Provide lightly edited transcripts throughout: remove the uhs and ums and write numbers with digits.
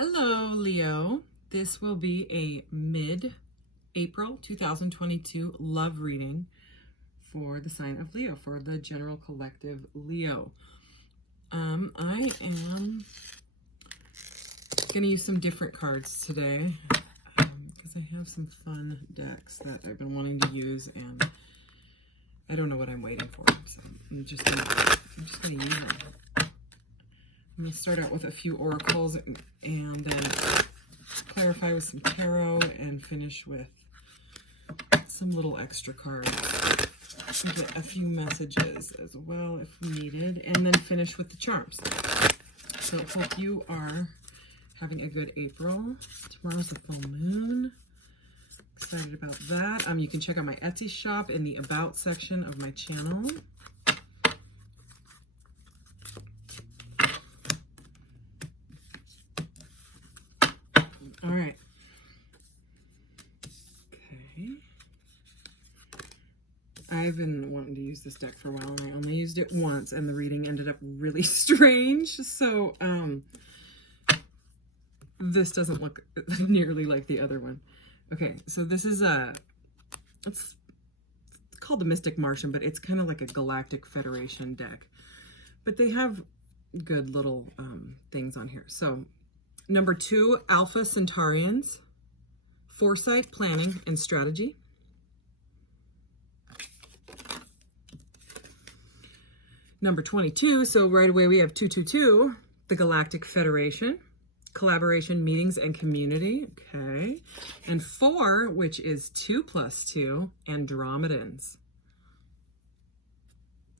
Hello, Leo. This will be a mid-April 2022 love reading for the sign of Leo, for the general collective Leo. I am going to use some different cards today because I have some fun decks that I've been wanting to use, and I don't know what I'm waiting for, so I'm just going to use them. I'm going to start out with a few oracles and then clarify with some tarot and finish with some little extra cards. And get a few messages as well if needed, and then finish with the charms. So I hope you are having a good April. Tomorrow's the full moon. Excited about that. You can check out my Etsy shop in the About section of my channel. All right. Okay. I've been wanting to use this deck for a while, and I only used it once, and the reading ended up really strange. So, this doesn't look nearly like the other one. Okay, so this is it's called the Mystic Martian, but it's kind of like a Galactic Federation deck. But they have good little things on here. So, number 2, Alpha Centaurians, Foresight, Planning, and Strategy. Number 22, so right away we have 222, the Galactic Federation, Collaboration, Meetings, and Community. Okay. And 4, which is 2 plus 2, Andromedans.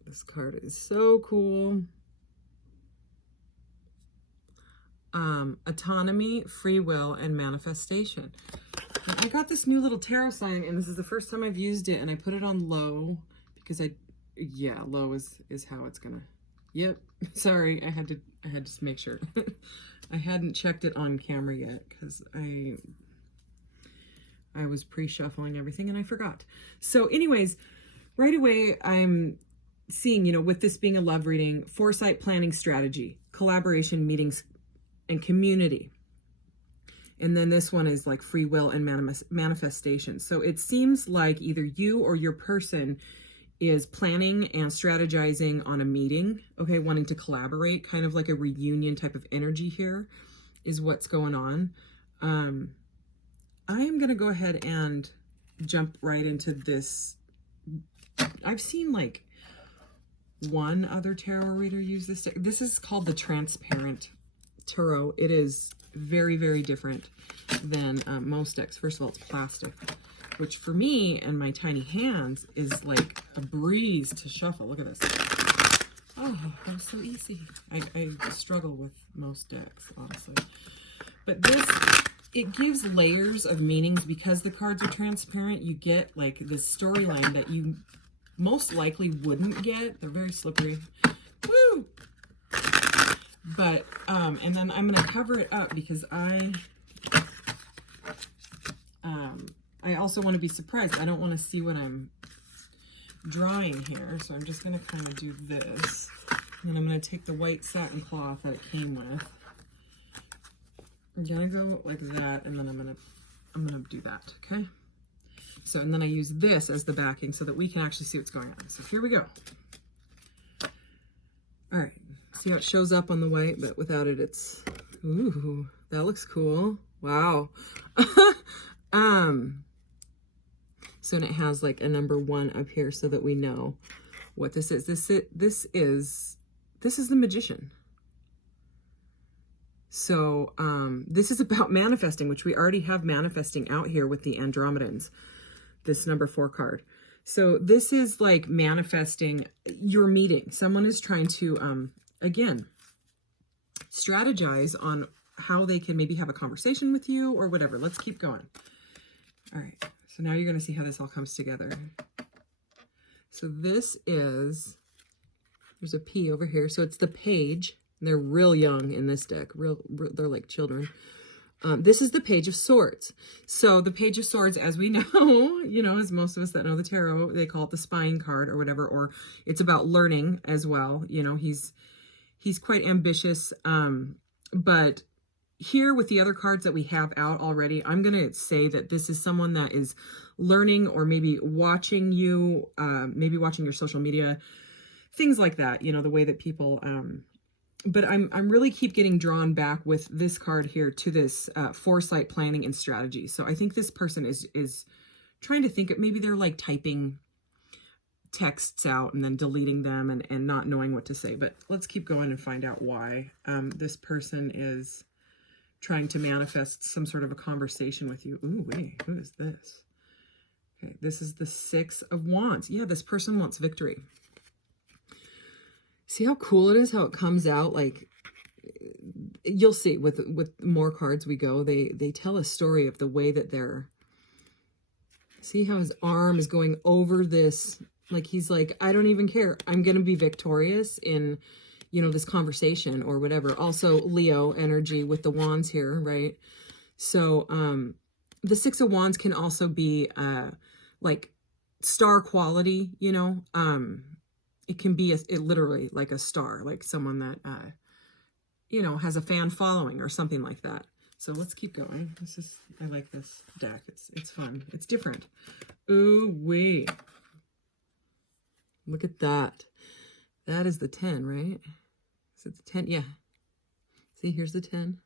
This card is so cool. Autonomy, free will, and manifestation. And I got this new little tarot sign, and this is the first time I've used it, and I put it on low because low is how it's gonna. Yep. Sorry, I had to just make sure. I hadn't checked it on camera yet because I was pre-shuffling everything and I forgot. So anyways, right away I'm seeing, with this being a love reading, foresight, planning, strategy, collaboration, meetings, and community. And then this one is like free will and manifestation. So it seems like either you or your person is planning and strategizing on a meeting, okay, wanting to collaborate, kind of like a reunion type of energy here is what's going on. I am going to go ahead and jump right into this. I've seen like one other tarot reader use this deck. This is called the Transparent Tarot. It is very, very different than most decks. First of all, it's plastic, which for me and my tiny hands is like a breeze to shuffle. Look at this. Oh, that was so easy. I struggle with most decks, honestly. But this, it gives layers of meanings because the cards are transparent. You get like this storyline that you most likely wouldn't get. They're very slippery. Woo! But, and then I'm going to cover it up because I also want to be surprised. I don't want to see what I'm drawing here. So I'm just going to kind of do this. And I'm going to take the white satin cloth that it came with. I'm going to go like that. And then I'm going to do that. Okay. So, and then I use this as the backing so that we can actually see what's going on. So here we go. All right. See how it shows up on the white, but without it, it's, ooh, that looks cool. Wow. So and it has like a number 1 up here so that we know what this is. This is the Magician. So this is about manifesting, which we already have manifesting out here with the Andromedans, this number 4 card. So this is like manifesting your meeting. Someone is trying to, again, strategize on how they can maybe have a conversation with you or whatever. Let's keep going. All right. So now you're going to see how this all comes together. So this is, there's a P over here. So it's the Page. And they're real young in this deck. They're like children. This is the Page of Swords. So the Page of Swords, as we know, as most of us that know the tarot, they call it the spine card or whatever, or it's about learning as well. He's quite ambitious, but here with the other cards that we have out already, I'm going to say that this is someone that is learning or maybe watching you, maybe watching your social media, things like that, you know, the way that people, but I'm really keep getting drawn back with this card here to this foresight, planning, and strategy. So I think this person is trying to think, maybe they're like typing texts out and then deleting them and not knowing what to say. But let's keep going and find out why this person is trying to manifest some sort of a conversation with you. Ooh, wait, who is this? Okay, this is the Six of Wands. Yeah, this person wants victory. See how cool it is, how it comes out? Like, you'll see with more cards we go, they tell a story of the way that they're, see how his arm is going over this, like he's like, I don't even care. I'm going to be victorious in, you know, this conversation or whatever. Also Leo energy with the wands here, right? So the Six of Wands can also be like star quality, you know. It can be literally like a star, like someone that you know, has a fan following or something like that. So let's keep going. I like this deck. It's fun. It's different. Ooh wee. Look at that. That is the 10, right? Is it the 10? Yeah. See, here's the 10.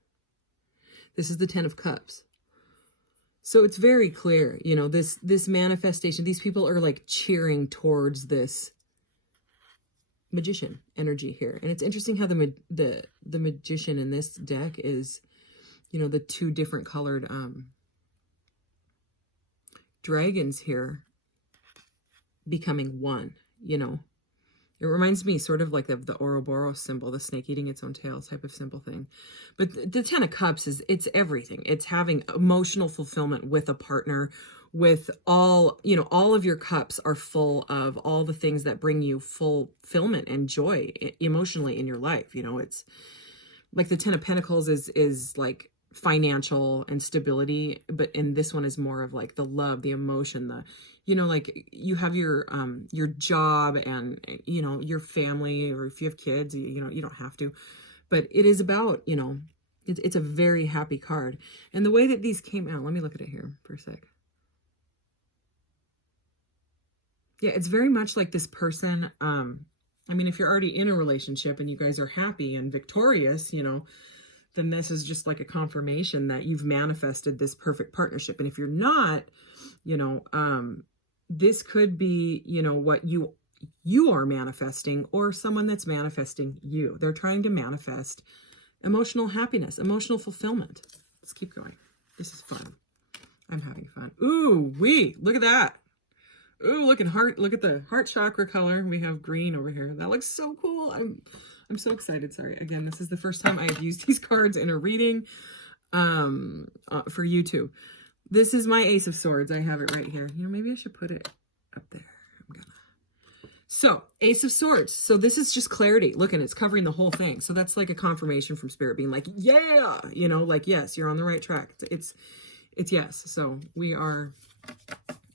This is the 10 of Cups. So it's very clear, you know, this manifestation, these people are like cheering towards this magician energy here. And it's interesting how the magician in this deck is, you know, the two different colored dragons here becoming one, you know. It reminds me sort of like of the Ouroboros symbol, the snake eating its own tail type of symbol thing. But the 10 of Cups it's everything. It's having emotional fulfillment with a partner, with all, you know, all of your cups are full of all the things that bring you fulfillment and joy emotionally in your life. You know, it's like the 10 of Pentacles is like financial and stability, and this one is more of like the love, the emotion, the, you know, like you have your job and, you know, your family, or if you have kids, you know, you don't have to, but it is about, you know, it's a very happy card. And the way that these came out, let me look at it here for a sec. Yeah, it's very much like this person, I mean, if you're already in a relationship and you guys are happy and victorious, you know, then this is just like a confirmation that you've manifested this perfect partnership. And if you're not, you know, this could be, you know, what you are manifesting, or someone that's manifesting you. They're trying to manifest emotional happiness, emotional fulfillment. Let's keep going. This is fun. I'm having fun. Ooh, look at that. Ooh, look at the heart chakra color. We have green over here. That looks so cool. I'm so excited. Sorry. Again, this is the first time I've used these cards in a reading for YouTube. This is my Ace of Swords. I have it right here. You know, maybe I should put it up there. So, Ace of Swords. So this is just clarity. Look, and it's covering the whole thing. So that's like a confirmation from Spirit being like, yeah, you know, like, yes, you're on the right track. It's yes. So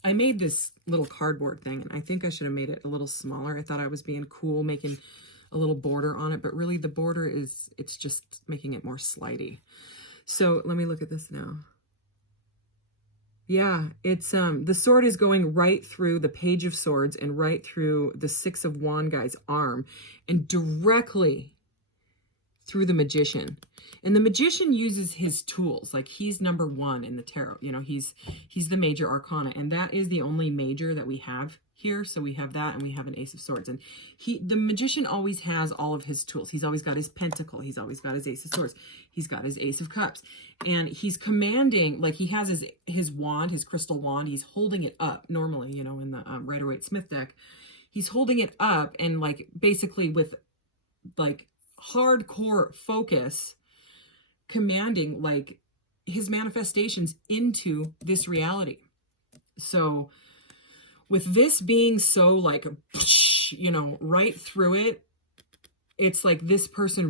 I made this little cardboard thing, and I think I should have made it a little smaller. I thought I was being cool, making a little border on it, but really the border it's just making it more slidey. So let me look at this now. Yeah, it's the sword is going right through the Page of Swords and right through the Six of Wands guy's arm and directly through the Magician. And the Magician uses his tools. Like, he's number one in the tarot. You know, he's the major arcana, and that is the only major that we have here. So we have that, and we have an Ace of Swords. And the Magician always has all of his tools. He's always got his pentacle. He's always got his Ace of Swords. He's got his Ace of Cups. And he's commanding, like, he has his wand, his crystal wand. He's holding it up normally, you know, in the Rider-Waite-Smith deck. He's holding it up and, like, basically with, like, hardcore focus, commanding, like, his manifestations into this reality. So with this being so, like, you know, right through it, it's like this person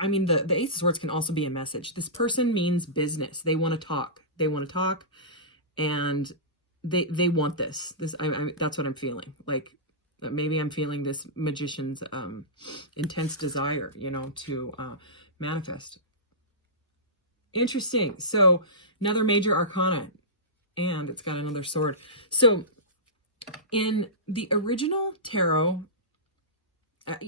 I mean, the Ace of Swords can also be a message. This person means business. They want to talk. They want to talk, and they want this. That's what I'm feeling. Like, maybe I'm feeling this Magician's intense desire, you know, to manifest. Interesting. So another major arcana, and it's got another sword. So in the original tarot,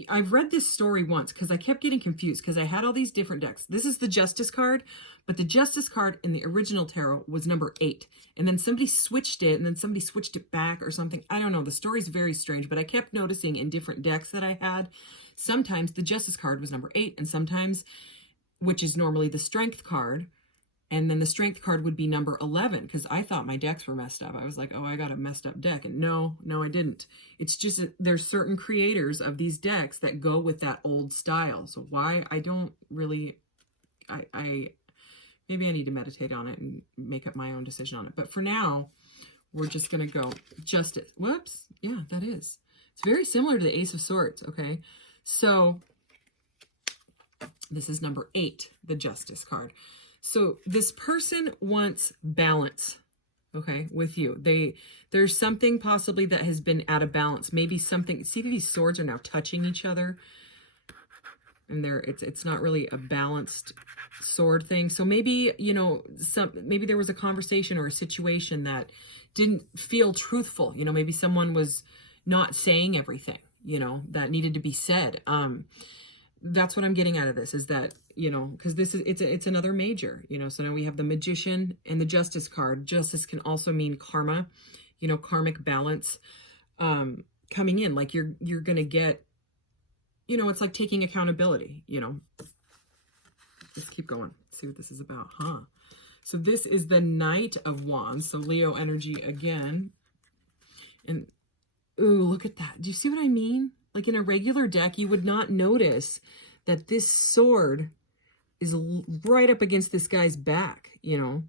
I've read this story once because I kept getting confused because I had all these different decks. This is the Justice card, but the Justice card in the original tarot was number 8. And then somebody switched it, and then somebody switched it back or something. I don't know. The story's very strange, but I kept noticing in different decks that I had, sometimes the Justice card was number 8, and sometimes, which is normally the Strength card, and then the Strength card would be number 11, because I thought my decks were messed up. I was like, oh, I got a messed up deck. And no, I didn't. It's just there's certain creators of these decks that go with that old style. So why I don't really, maybe I need to meditate on it and make up my own decision on it. But for now, we're just going to go Justice. Whoops. Yeah, that is. It's very similar to the Ace of Swords. Okay. So this is number 8, the Justice card. So this person wants balance, okay, with you. There's something possibly that has been out of balance. Maybe something, see these swords are now touching each other, and it's not really a balanced sword thing. So maybe, you know, maybe there was a conversation or a situation that didn't feel truthful. You know, maybe someone was not saying everything, you know, that needed to be said. That's what I'm getting out of this, is that, you know, because this is, it's another major, you know. So now we have the Magician and the Justice card. Justice can also mean karma, you know, karmic balance coming in. Like you're going to get, you know, it's like taking accountability, you know. Let's keep going. Let's see what this is about, huh? So this is the Knight of Wands. So Leo energy again. And, ooh, look at that. Do you see what I mean? Like in a regular deck, you would not notice that this sword is right up against this guy's back, you know?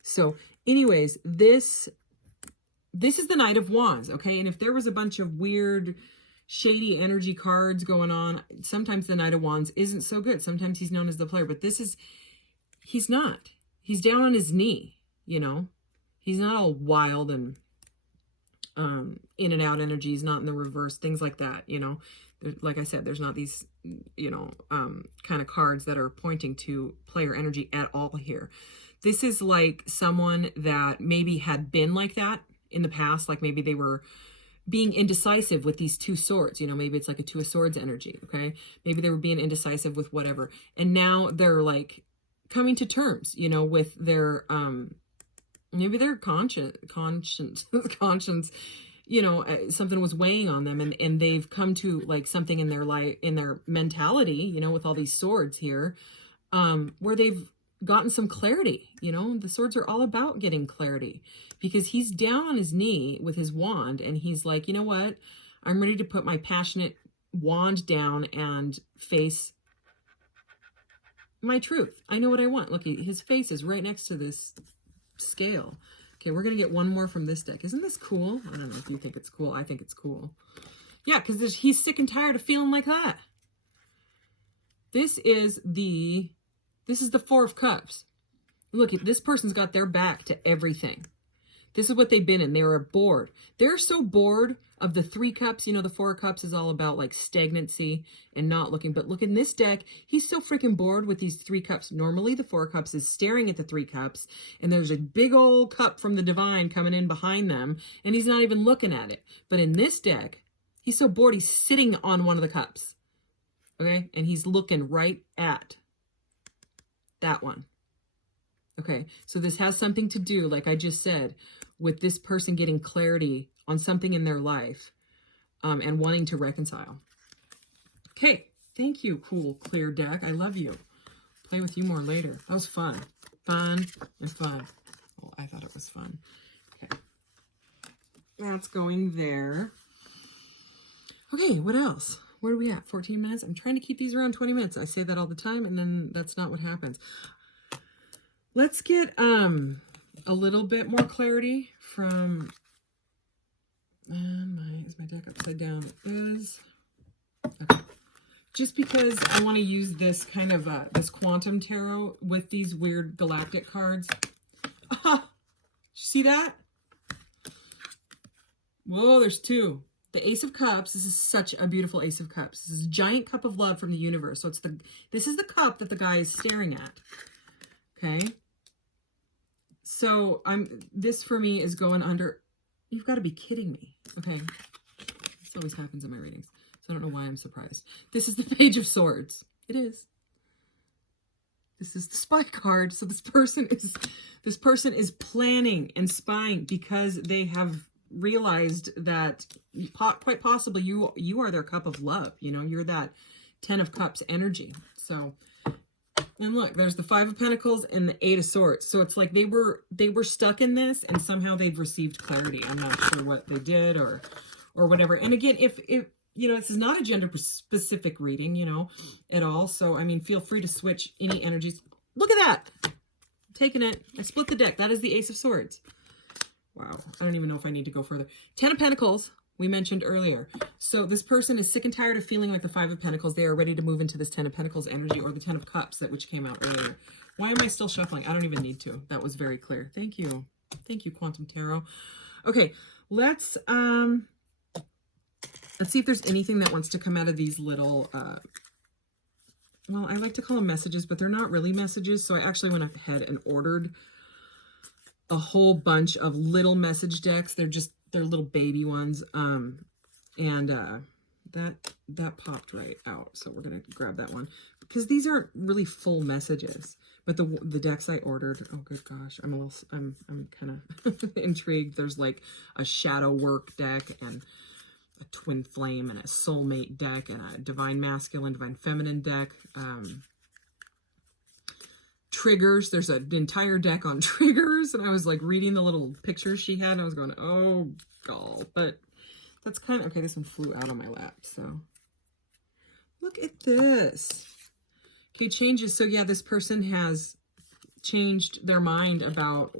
So anyways, this is the Knight of Wands, okay? And if there was a bunch of weird, shady energy cards going on, sometimes the Knight of Wands isn't so good. Sometimes he's known as the player, but he's not. He's down on his knee, you know? He's not all wild and in and out energies, not in the reverse, things like that, you know. Like I said, there's not these, you know, kind of cards that are pointing to player energy at all here. This is like someone that maybe had been like that in the past, like maybe they were being indecisive with these 2 swords, you know, maybe it's like a 2 of Swords energy, okay? Maybe they were being indecisive with whatever, and now they're like coming to terms, you know, with their maybe their conscience, you know, something was weighing on them, and they've come to like something in their life, in their mentality, you know, with all these swords here, where they've gotten some clarity. You know, the swords are all about getting clarity, because he's down on his knee with his wand, and he's like, you know what? I'm ready to put my passionate wand down and face my truth. I know what I want. Look, his face is right next to this scale. Okay, we're going to get one more from this deck. Isn't this cool? I don't know if you think it's cool. I think it's cool. Yeah, because he's sick and tired of feeling like that. This is the 4 of Cups. Look, this person's got their back to everything. This is what they've been in. They were bored. They're so bored of the 3 cups. You know, the 4 cups is all about like stagnancy and not looking. But look in this deck, he's so freaking bored with these 3 cups. Normally the 4 cups is staring at the 3 cups, and there's a big old cup from the divine coming in behind them, and he's not even looking at it. But in this deck, he's so bored, he's sitting on one of the cups. Okay, and he's looking right at that one. Okay, so this has something to do, like I just said, with this person getting clarity on something in their life and wanting to reconcile. Okay, thank you, cool, clear deck. I love you. Play with you more later. That was fun. Fun and fun. Oh, I thought it was fun. Okay, that's going there. Okay, what else? Where are we at? 14 minutes? I'm trying to keep these around 20 minutes. I say that all the time, and then that's not what happens. Let's get a little bit more clarity from, is my deck upside down? It is. Okay. Just because I want to use this kind of, this quantum tarot with these weird galactic cards. Ah, see that? Whoa, there's 2. The Ace of Cups. This is such a beautiful Ace of Cups. This is a giant cup of love from the universe. So this is the cup that the guy is staring at. Okay. So this for me is going under, you've got to be kidding me. Okay. This always happens in my readings. So I don't know why I'm surprised. This is the Page of Swords. It is. This is the spy card. So this person is planning and spying because they have realized that quite possibly you are their cup of love. You know, you're that 10 of Cups energy. So, and look, there's the 5 of Pentacles and the 8 of Swords. So it's like they were stuck in this and somehow they've received clarity. I'm not sure what they did or whatever. And again, if you know, this is not a gender specific reading, you know, at all. So, I mean, feel free to switch any energies. Look at that. I'm taking it. I split the deck. That is the Ace of Swords. Wow. I don't even know if I need to go further. 10 of Pentacles, we mentioned earlier. So this person is sick and tired of feeling like the 5 of Pentacles. They are ready to move into this 10 of Pentacles energy, or the 10 of Cups, which came out earlier. Why am I still shuffling? I don't even need to. That was very clear. Thank you. Thank you, Quantum Tarot. Okay, let's see if there's anything that wants to come out of these little, well, I like to call them messages, but they're not really messages. So I actually went ahead and ordered a whole bunch of little message decks. They're little baby ones. That popped right out. So we're going to grab that one because these aren't really full messages, but the decks I ordered, oh good gosh, I'm kind of intrigued. There's like a shadow work deck and a twin flame and a soulmate deck and a divine masculine, divine feminine deck. Triggers. There's an entire deck on triggers. And I was like reading the little pictures she had and I was going, oh god. But that's kind of, okay, this one flew out on my lap. So look at this. Okay, changes. So yeah, this person has changed their mind about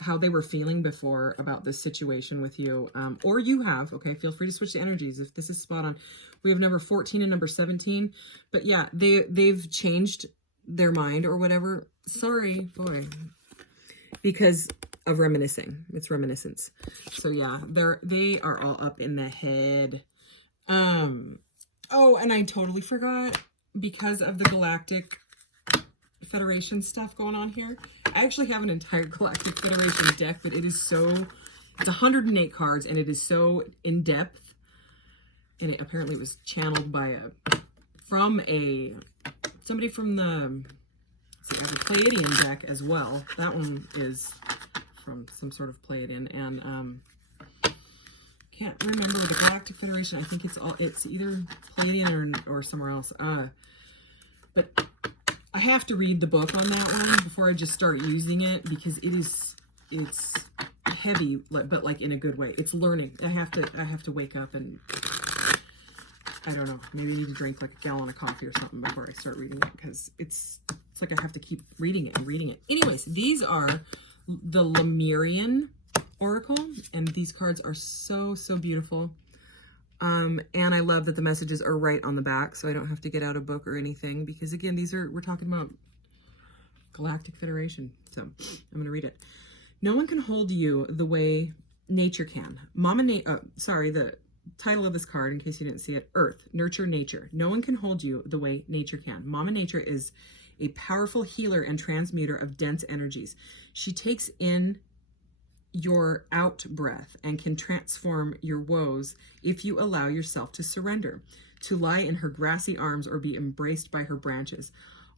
how they were feeling before about this situation with you, or you have. Okay, feel free to switch the energies if this is spot on. We have number 14 and number 17, but yeah, they've changed their mind or whatever. Sorry, boy, because of reminiscing. It's reminiscence. So yeah, they are all up in the head. Oh, and I totally forgot, because of the Galactic Federation stuff going on here. I actually have an entire Galactic Federation deck, but it's 108 cards and it is so in depth, and it apparently was channeled by somebody from the, I have a Pleiadian deck as well. That one is from some sort of Pleiadian, and can't remember the Galactic Federation. I think it's either Pleiadian or somewhere else. But I have to read the book on that one before I just start using it, because it's heavy, but like in a good way. It's learning. I have to wake up and, I don't know, maybe I need to drink like a gallon of coffee or something before I start reading it, because it's like I have to keep reading it and reading it. Anyways, these are the Lemurian Oracle, and these cards are so, so beautiful. And I love that the messages are right on the back, so I don't have to get out a book or anything, because again, we're talking about Galactic Federation. So I'm going to read it. No one can hold you the way nature can. The title of this card, in case you didn't see it, Earth, Nurture Nature. No one can hold you the way nature can. Mama Nature is a powerful healer and transmuter of dense energies. She takes in your out breath and can transform your woes if you allow yourself to surrender, to lie in her grassy arms or be embraced by her branches.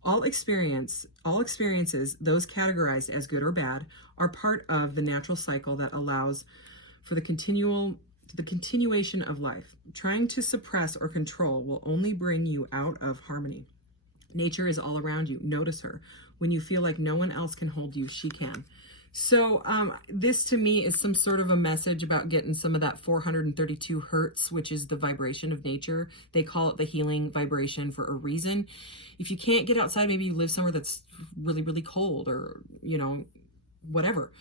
All experiences, those categorized as good or bad, are part of the natural cycle that allows for the continuation of life. Trying to suppress or control will only bring you out of harmony. Nature is all around you. Notice her. When you feel like no one else can hold you, she can. So this to me is some sort of a message about getting some of that 432 hertz, which is the vibration of nature. They call it the healing vibration for a reason. If you can't get outside, maybe you live somewhere that's really, really cold, or, you know, whatever.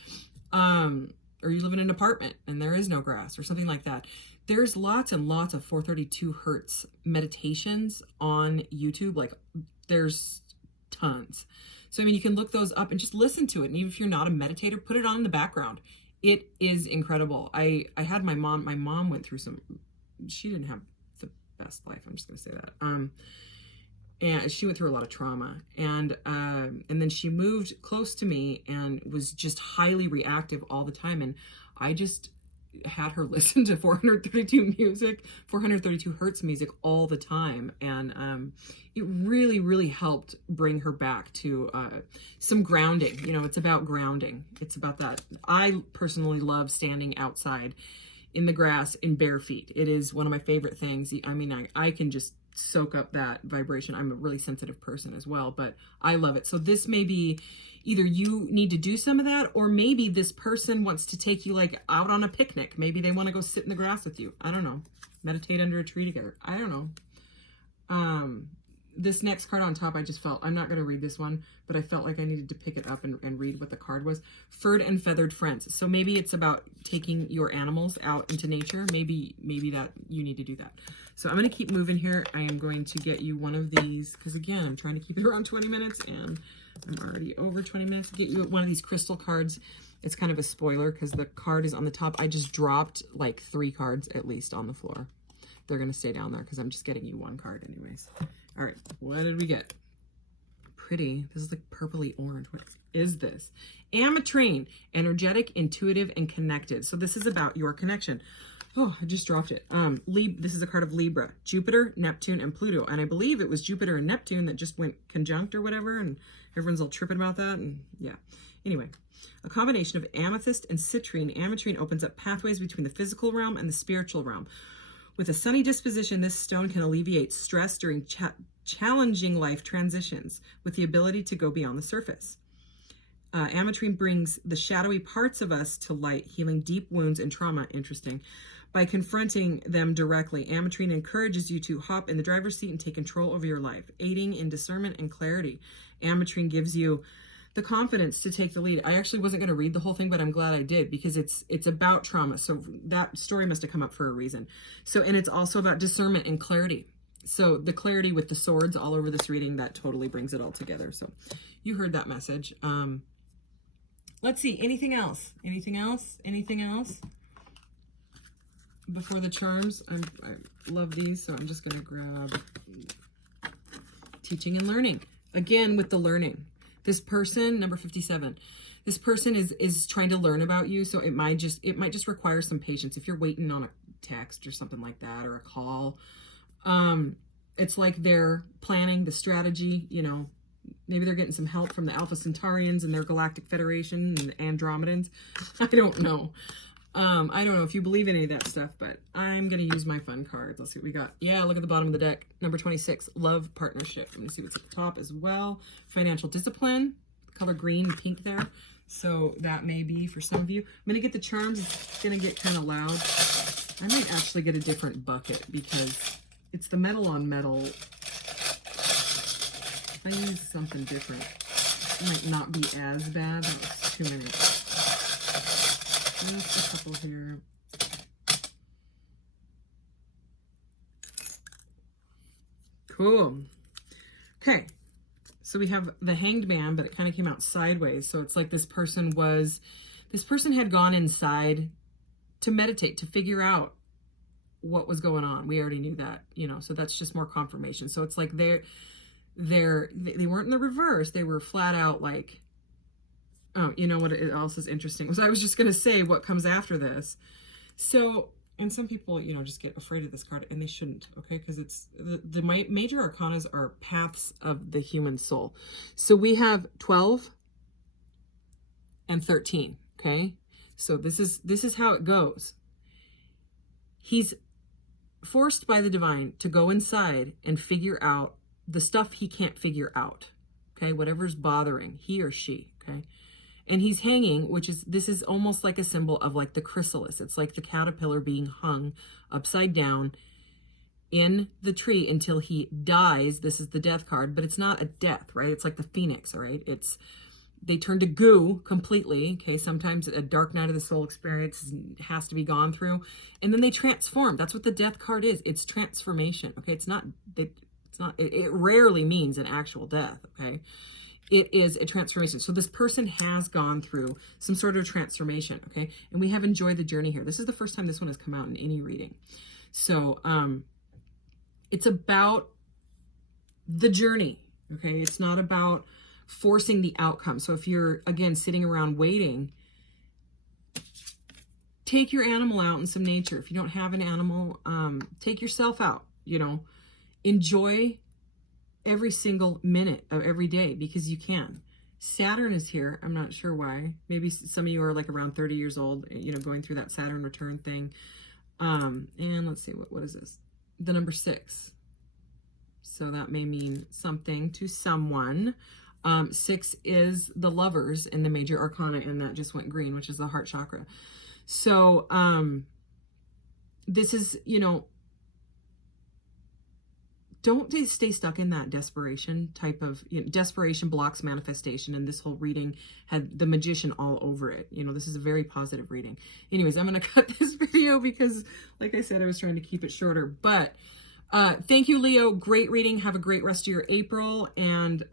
Or you live in an apartment and there is no grass or something like that. There's lots and lots of 432 hertz meditations on YouTube. Like, there's tons. So, I mean, you can look those up and just listen to it. And even if you're not a meditator, put it on in the background. It is incredible. I had my mom went through she didn't have the best life. I'm just going to say that. and she went through a lot of trauma, and then she moved close to me and was just highly reactive all the time, and I just had her listen to 432 hertz music all the time, and it really, really helped bring her back to some grounding. You know, it's about grounding. It's about that. I personally love standing outside in the grass in bare feet. It is one of my favorite things. I mean, I can just soak up that vibration. I'm a really sensitive person as well, but I love it. So this may be either you need to do some of that, or maybe this person wants to take you like out on a picnic. Maybe they want to go sit in the grass with you. I don't know. Meditate under a tree together. I don't know. This next card on top, I just felt, I'm not going to read this one, but I felt like I needed to pick it up and read what the card was. Furred and feathered friends. So maybe it's about taking your animals out into nature. Maybe that you need to do that. So I'm going to keep moving here. I am going to get you one of these, because again, I'm trying to keep it around 20 minutes, and I'm already over 20 minutes. Get you one of these crystal cards. It's kind of a spoiler because the card is on the top. I just dropped like 3 cards at least on the floor. They're going to stay down there because I'm just getting you one card anyways. All right, what did we get? Pretty. This is like purpley orange. What is this? Ametrine, energetic, intuitive, and connected. So this is about your connection. Oh, I just dropped it. This is a card of Libra, Jupiter, Neptune, and Pluto. And I believe it was Jupiter and Neptune that just went conjunct or whatever, and everyone's all tripping about that. And yeah. Anyway, a combination of amethyst and citrine. Ametrine opens up pathways between the physical realm and the spiritual realm. With a sunny disposition, this stone can alleviate stress during challenging life transitions with the ability to go beyond the surface. Ametrine brings the shadowy parts of us to light, healing deep wounds and trauma. Interesting. By confronting them directly, Ametrine encourages you to hop in the driver's seat and take control over your life, aiding in discernment and clarity. Ametrine gives you the confidence to take the lead. I actually wasn't going to read the whole thing, but I'm glad I did, because it's about trauma. So that story must have come up for a reason. So, and it's also about discernment and clarity. So the clarity with the swords all over this reading, that totally brings it all together. So you heard that message. Let's see. Anything else? Anything else? Anything else? Before the charms, I love these, so I'm just going to grab teaching and learning. Again, with the learning. This person, number 57, this person is trying to learn about you, so it might just require some patience. If you're waiting on a text or something like that, or a call, it's like they're planning the strategy, you know. Maybe they're getting some help from the Alpha Centaurians and their Galactic Federation and Andromedans. I don't know. I don't know if you believe any of that stuff, but I'm going to use my fun cards. Let's see what we got. Yeah, look at the bottom of the deck. Number 26, love partnership. Let me see what's at the top as well. Financial discipline, color green and pink there. So that may be for some of you. I'm going to get the charms. It's going to get kind of loud. I might actually get a different bucket because it's the metal on metal. If I use something different, it might not be as bad. That was too many. Just a couple here. Cool. Okay. So we have the Hanged Man, but it kind of came out sideways. So it's like this person had gone inside to meditate, to figure out what was going on. We already knew that, you know, so that's just more confirmation. So it's like they weren't in the reverse. They were flat out like, oh, you know what else is interesting was I was just going to say what comes after this. So, and some people, you know, just get afraid of this card, and they shouldn't, okay? Because it's the major arcanas are paths of the human soul. So we have 12 and 13, okay? So this is how it goes. He's forced by the divine to go inside and figure out the stuff he can't figure out, okay? Whatever's bothering he or she, okay? And he's hanging, this is almost like a symbol of like the chrysalis. It's like the caterpillar being hung upside down in the tree until he dies. This is the death card, but it's not a death, right? It's like the phoenix, all right? They turn to goo completely, okay? Sometimes a dark night of the soul experience has to be gone through, and then they transform. That's what the death card is. It's transformation, okay? It rarely means an actual death, okay? It is a transformation. So this person has gone through some sort of transformation, okay? And we have enjoyed the journey here. This is the first time this one has come out in any reading. So it's about the journey. Okay. It's not about forcing the outcome. So if you're, again, sitting around waiting, take your animal out in some nature. If you don't have an animal, take yourself out, you know, enjoy every single minute of every day because you can. Saturn is here. I'm not sure why. Maybe some of you are like around 30 years old, you know, going through that Saturn return thing. And let's see, what is this? The number 6. So that may mean something to someone. 6 is the Lovers in the major arcana, and that just went green, which is the heart chakra. So this is, you know, don't stay stuck in that desperation type of, you know, desperation blocks manifestation. And this whole reading had the Magician all over it. You know, this is a very positive reading. Anyways, I'm going to cut this video because, like I said, I was trying to keep it shorter. But thank you, Leo. Great reading. Have a great rest of your April. And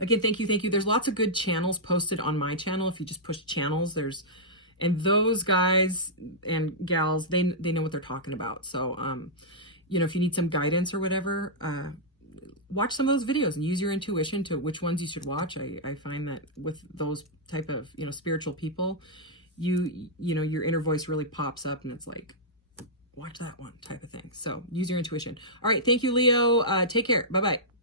again, thank you. There's lots of good channels posted on my channel. If you just push channels, and those guys and gals, they know what they're talking about. So, you know, if you need some guidance or whatever, watch some of those videos and use your intuition to which ones you should watch. I find that with those type of, you know, spiritual people, you know, your inner voice really pops up and it's like, watch that one type of thing. So use your intuition. All right. Thank you, Leo. Take care. Bye-bye.